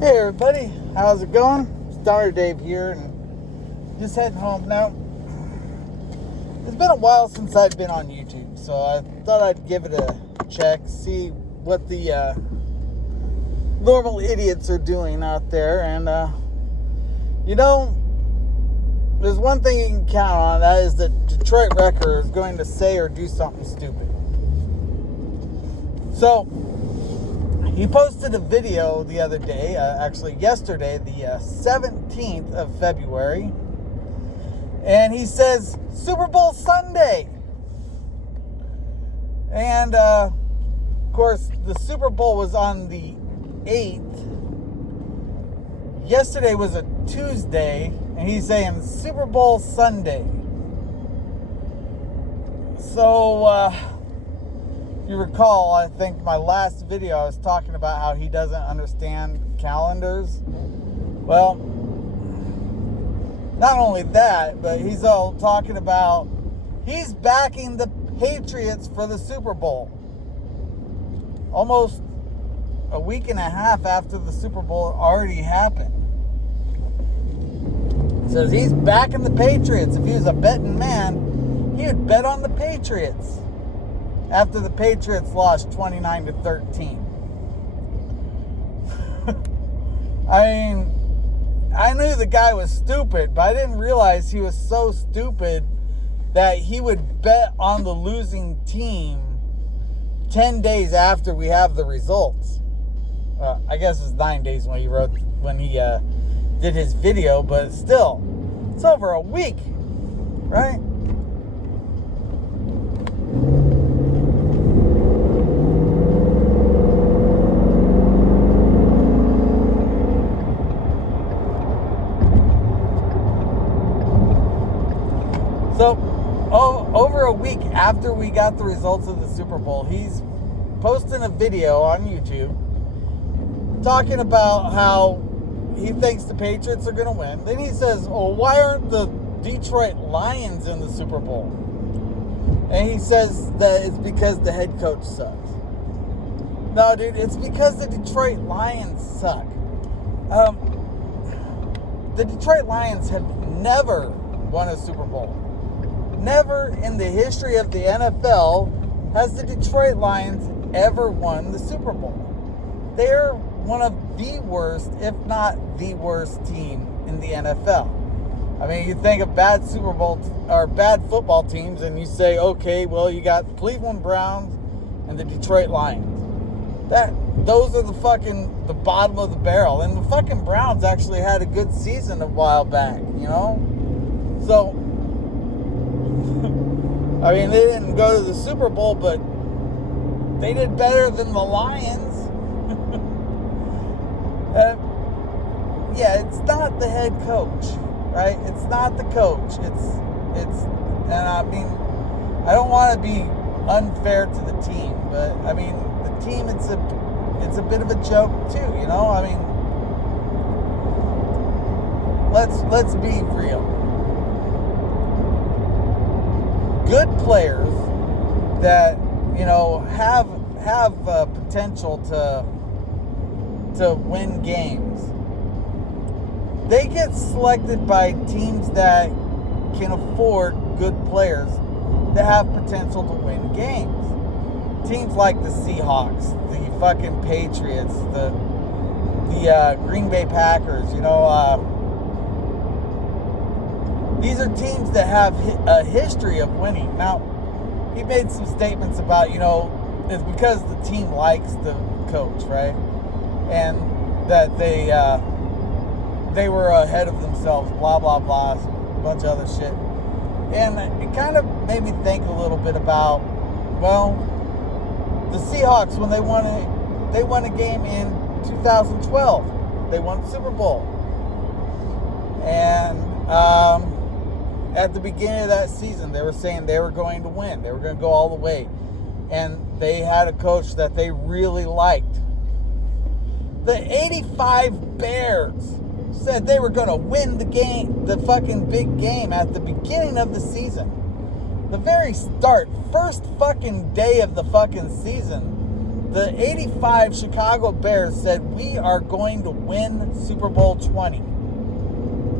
Hey everybody, how's it going? Starter Dave here and just heading home now. It's been a while since I've been on YouTube, so I thought I'd give it a check, see what the normal idiots are doing out there. And there's one thing you can count on, that is that Detroit Wrecker is going to say or do something stupid. So he posted a video the other day, actually yesterday, the 17th of February, and he says, Super Bowl Sunday. And, of course, the Super Bowl was on the 8th. Yesterday was a Tuesday, and he's saying Super Bowl Sunday. So, you recall, I think my last video I was talking about how he doesn't understand calendars. Well, not only that, but he's all talking about he's backing the Patriots for the Super Bowl. Almost a week and a half after the Super Bowl already happened. Says he's backing the Patriots. If he was a betting man, he would bet on the Patriots. After the Patriots lost 29-13. I mean, I knew the guy was stupid, but I didn't realize he was so stupid that he would bet on the losing team 10 days after we have the results. I guess it's 9 days when he did his video, but still, it's over a week, right? So, over a week after we got the results of the Super Bowl, he's posting a video on YouTube talking about how he thinks the Patriots are going to win. Then he says, oh, why aren't the Detroit Lions in the Super Bowl? And he says that it's because the head coach sucks. No, dude, it's because the Detroit Lions suck. The Detroit Lions have never won a Super Bowl. Never in the history of the NFL has the Detroit Lions ever won the Super Bowl. They're one of the worst, if not the worst team in the NFL. I mean, you think of bad Super Bowl or bad football teams and you say, okay, well, you got the Cleveland Browns and the Detroit Lions. Those are the bottom of the barrel. And the fucking Browns actually had a good season a while back, you know? So, I mean, they didn't go to the Super Bowl, but they did better than the Lions. Yeah, it's not the head coach, right? It's not the coach. And I mean, I don't want to be unfair to the team, but I mean, the team, it's a bit of a joke too, you know? I mean, let's be real. Good players that, you know, have potential to win games, they get selected by teams that can afford good players that have potential to win games. Teams like the Seahawks, the fucking Patriots, the Green Bay Packers, you know, these are teams that have a history of winning. Now, he made some statements about, you know, it's because the team likes the coach, right? And that they were ahead of themselves, blah, blah, blah, a bunch of other shit. And it kind of made me think a little bit about, well, the Seahawks, when they won a game in 2012. They won the Super Bowl. And at the beginning of that season, they were saying they were going to win. They were going to go all the way. And they had a coach that they really liked. The 85 Bears said they were going to win the game, the fucking big game at the beginning of the season. The very start, first fucking day of the fucking season, The 85 Chicago Bears said, we are going to win Super Bowl 20.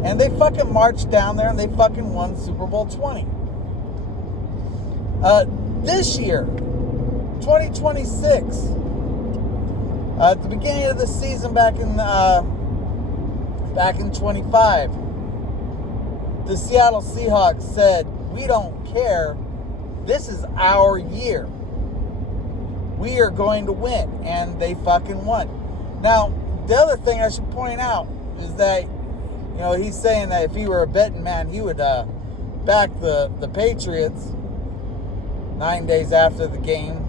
And they fucking marched down there and they fucking won Super Bowl 20. This year, 2026, at the beginning of the season back in 25, the Seattle Seahawks said, we don't care. This is our year. We are going to win. And they fucking won. Now, the other thing I should point out is that, he's saying that if he were a betting man, he would back the Patriots 9 days after the game.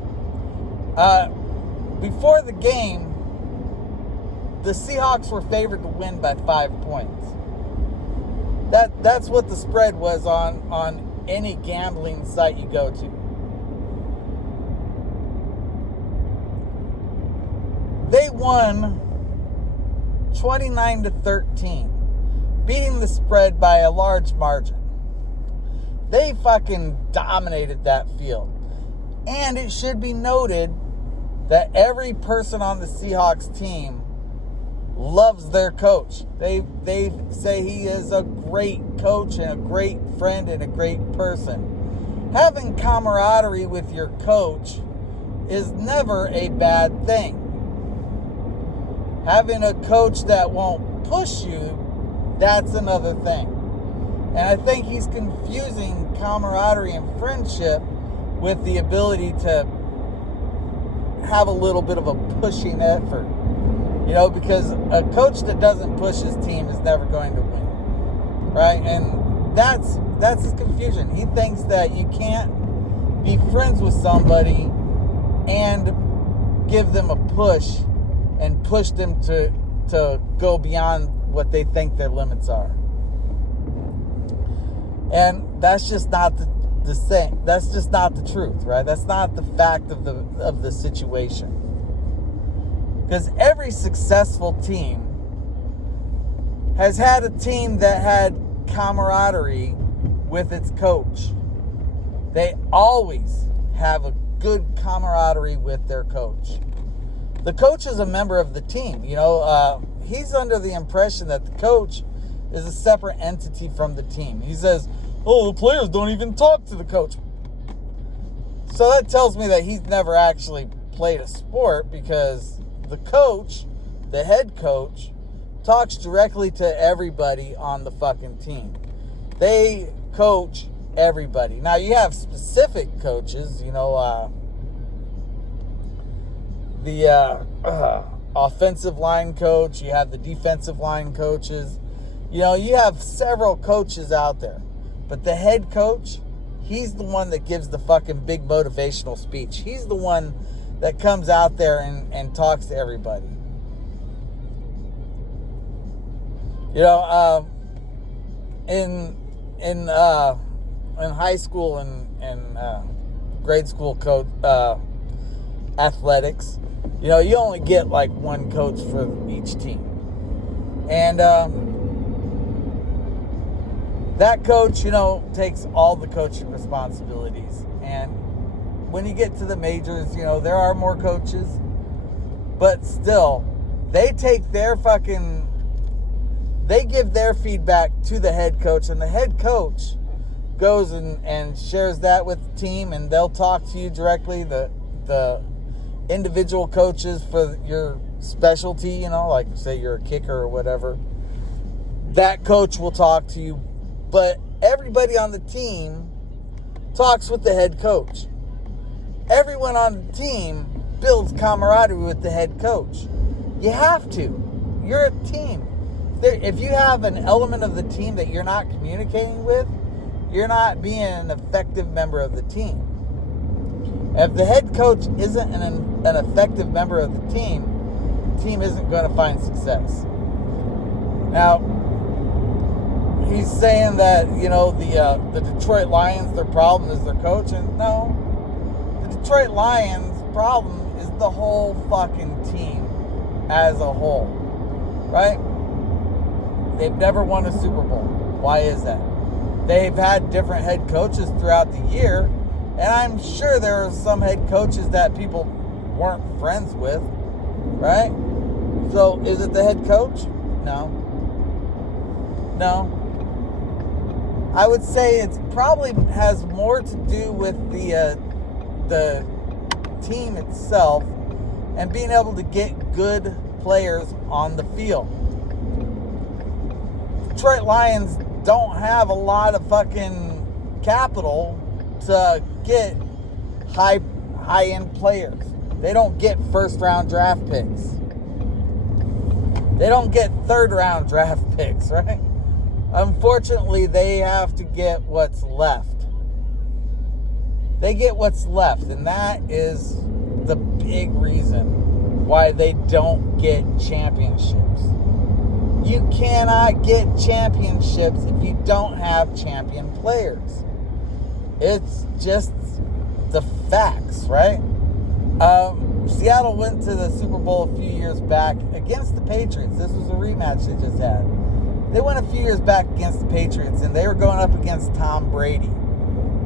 Before the game, the Seahawks were favored to win by 5 points. That's what the spread was on any gambling site you go to. They won 29-13, beating the spread by a large margin. They fucking dominated that field. And it should be noted that every person on the Seahawks team loves their coach. They say he is a great coach and a great friend and a great person. Having camaraderie with your coach is never a bad thing. Having a coach that won't push you, that's another thing. And I think he's confusing camaraderie and friendship with the ability to have a little bit of a pushing effort. Because a coach that doesn't push his team is never going to win. Right? And that's his confusion. He thinks that you can't be friends with somebody and give them a push and push them to go beyond what they think their limits are. And that's just not the same. That's just not the truth, right? That's not the fact of the situation. Because every successful team has had a team that had camaraderie with its coach. They always have a good camaraderie with their coach. The coach is a member of the team. He's under the impression that the coach is a separate entity from the team. He says, the players don't even talk to the coach. So that tells me that he's never actually played a sport, because the coach, the head coach, talks directly to everybody on the fucking team. They coach everybody. Now, you have specific coaches, the offensive line coach, you have the defensive line coaches. You have several coaches out there. But the head coach, he's the one that gives the fucking big motivational speech. He's the one that comes out there and talks to everybody. In high school and grade school coach athletics, you only get like one coach for each team. And that coach, takes all the coaching responsibilities. And when you get to the majors, there are more coaches. But still, they take they give their feedback to the head coach. And the head coach goes and shares that with the team. And they'll talk to you directly. The individual coaches for your specialty, like say you're a kicker or whatever, that coach will talk to you. But everybody on the team talks with the head coach. Everyone on the team builds camaraderie with the head coach. You have to. You're a team. If you have an element of the team that you're not communicating with, you're not being an effective member of the team. If the head coach isn't an effective member of the team isn't going to find success. Now, he's saying that, the Detroit Lions, their problem is their coach. And no, the Detroit Lions' problem is the whole fucking team as a whole, right? They've never won a Super Bowl. Why is that? They've had different head coaches throughout the year, and I'm sure there are some head coaches that people weren't friends with, right? So is it the head coach? No. I would say it probably has more to do with the team itself and being able to get good players on the field. Detroit Lions don't have a lot of fucking capital to get high-end players. They don't get first-round draft picks. They don't get third-round draft picks, right? Unfortunately, they have to get what's left. They get what's left, and that is the big reason why they don't get championships. You cannot get championships if you don't have champion players. It's just the facts, right? Seattle went to the Super Bowl a few years back against the Patriots. This was a rematch they just had. They went a few years back against the Patriots, and they were going up against Tom Brady.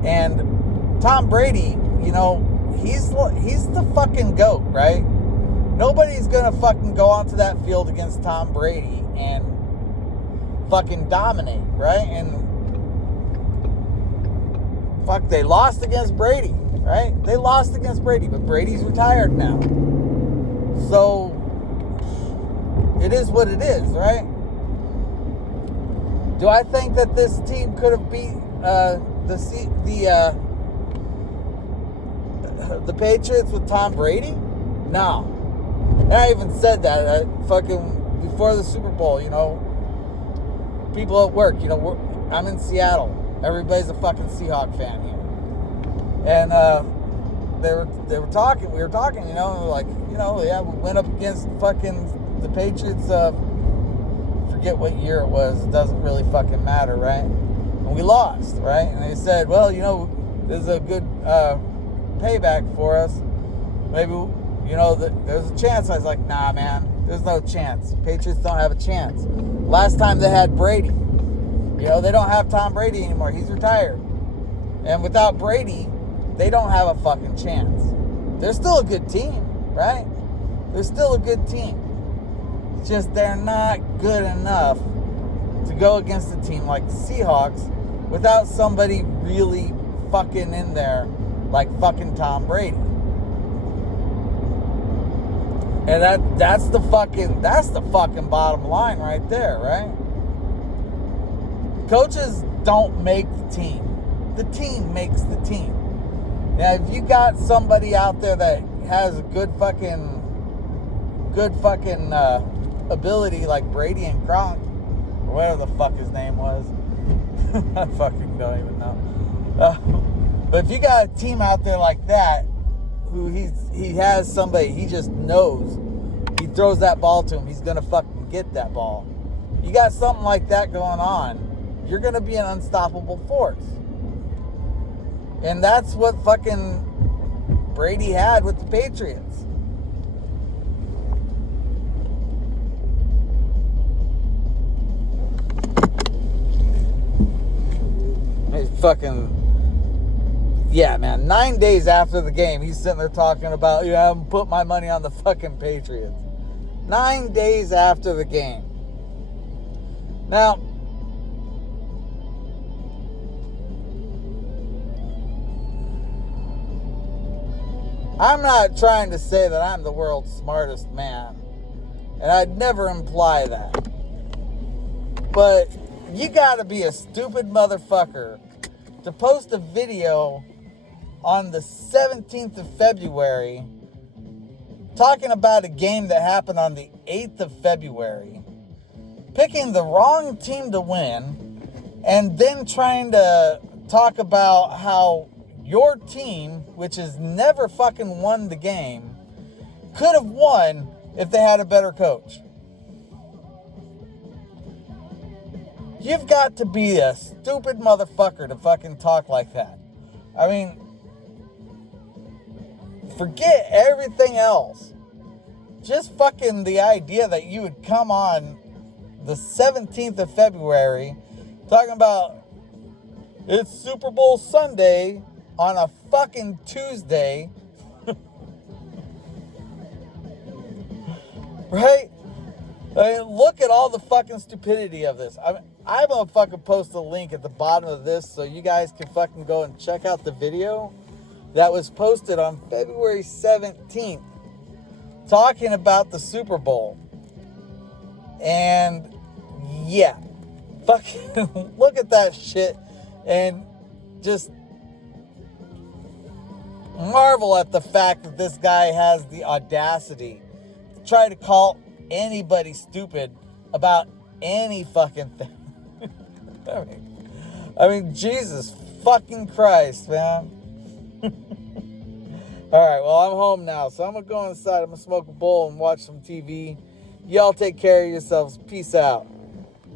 And Tom Brady, you know, he's the fucking GOAT, right? Nobody's going to fucking go onto that field against Tom Brady and fucking dominate, right? And fuck, they lost against Brady, right? They lost against Brady, but Brady's retired now. So it is what it is, right? Do I think that this team could have beat the Patriots with Tom Brady? No. And I even said that fucking before the Super Bowl, you know. People at work, you know, I'm in Seattle. Everybody's a fucking Seahawk fan here. And they were talking, we were talking, you know, like, you know, yeah, we went up against fucking the Patriots, forget what year it was, it doesn't really fucking matter, right? And we lost, right? And they said, well, you know, this is a good payback for us. Maybe, you know, there's a chance. I was like, nah, man, there's no chance. Patriots don't have a chance. Last time they had Brady, you know, they don't have Tom Brady anymore. He's retired. And without Brady, they don't have a fucking chance. They're still a good team, right? They're still a good team. It's just they're not good enough to go against a team like the Seahawks without somebody really fucking in there like fucking Tom Brady. And that's the fucking bottom line right there, right? Coaches don't make the team. The team makes the team. Now, if you got somebody out there that has a good fucking ability like Brady and Gronk, or whatever the fuck his name was, I fucking don't even know. But if you got a team out there like that, who he has somebody, he just knows, he throws that ball to him, he's gonna fucking get that ball. You got something like that going on, you're gonna be an unstoppable force. And that's what fucking Brady had with the Patriots. Yeah, man, 9 days after the game, he's sitting there talking about, yeah, I'm putting my money on the fucking Patriots. 9 days after the game. Now, I'm not trying to say that I'm the world's smartest man, and I'd never imply that. But you gotta be a stupid motherfucker to post a video on the 17th of February talking about a game that happened on the 8th of February, picking the wrong team to win, and then trying to talk about how your team, which has never fucking won the game, could have won if they had a better coach. You've got to be a stupid motherfucker to fucking talk like that. I mean, forget everything else. Just fucking the idea that you would come on the 17th of February talking about it's Super Bowl Sunday on a fucking Tuesday Right? I mean, look at all the fucking stupidity of this. I'm gonna fucking post a link at the bottom of this so you guys can fucking go and check out the video that was posted on February 17th talking about the Super Bowl. And yeah, fucking look at that shit and just marvel at the fact that this guy has the audacity to try to call anybody stupid about any fucking thing. I mean, Jesus fucking Christ, man. All right, well, I'm home now, so I'm going to go inside. I'm going to smoke a bowl and watch some TV. Y'all take care of yourselves. Peace out.